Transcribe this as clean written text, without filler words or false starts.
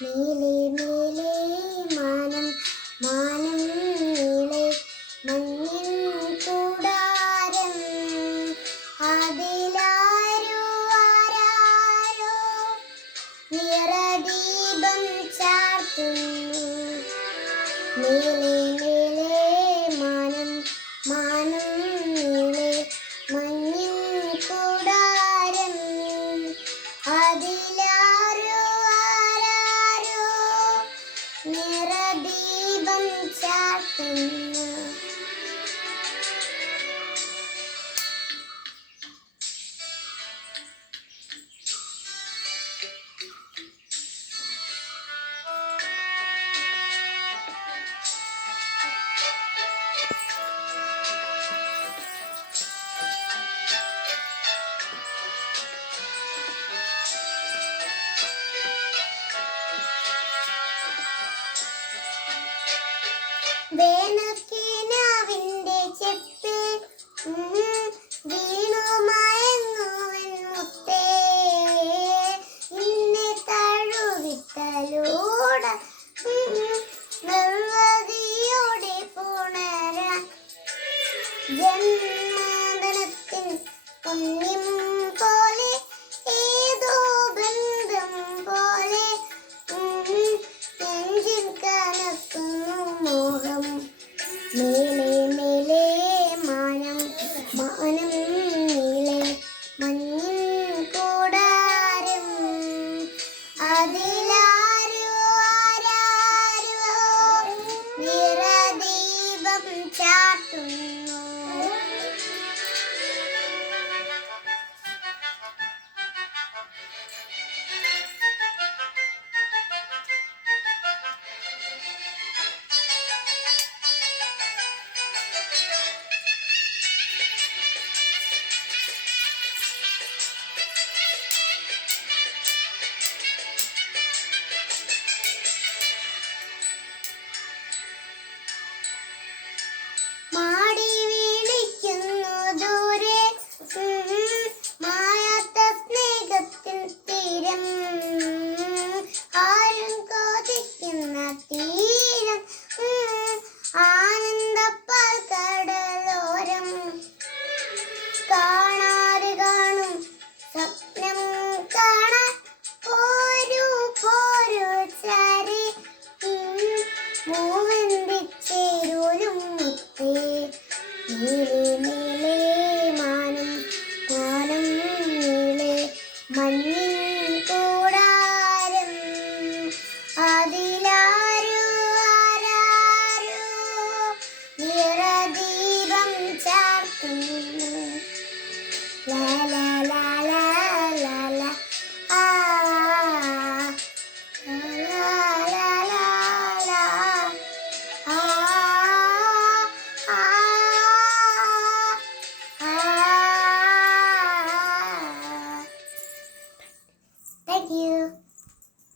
നീലേ നീലേ മാനം മാനം നീളെ മഞ്ഞിൻ കൂടാരം അതിലാരോ ആരാരോ നിറദീപം ചാർത്തുന്നു നീലേ നീലേ മാനം മാനം നീളെ മഞ്ഞിൻ കൂടാരം അതിലാരോ ആരാരോ നിറദീപം ചാർത്തുന്നു. വേനൽക്കിനാവിന്റെ ചെപ്പിൽ വീണു മയങ്ങുവൻ മുത്തേ ഇന്നെ തഴുവിത്തലൂട നിർവതിയോടെ പുണരാൻ ജന്മദിനത്തിൻ പുണ്യം പോലെ ഏതോ ബന്ധം പോലെ നെഞ്ചിൽ കനക്കുന്നു മോഹം മേലെ മേലെ മാനം മാനം നീളെ മഞ്ഞിൻ കൂടാരം അതിലാരോ ആരാരോ നിറദീപം ചാർത്തുന്നു. മാടി വിളിക്കുന്നു ദൂരെ മായാത്ത സ്നേഹത്തിൻ തീരം ആരും കൊതിക്കുന്ന തീരം ആനന്ദപ്പാൽ കടലോരം കാണാതെ കാണും സ്വപ്നം കാണാൻ പോരൂ പോരൂ ചാരി മൂവന്തിച്ചേരൂരും മുത്തേ നീലേ നീലേ മാനം മാനം നീളെ മഞ്ഞിൻ കൂടാരം അതിലാരോ ആരാരോ നിറദീപം ചാർത്തുന്നു.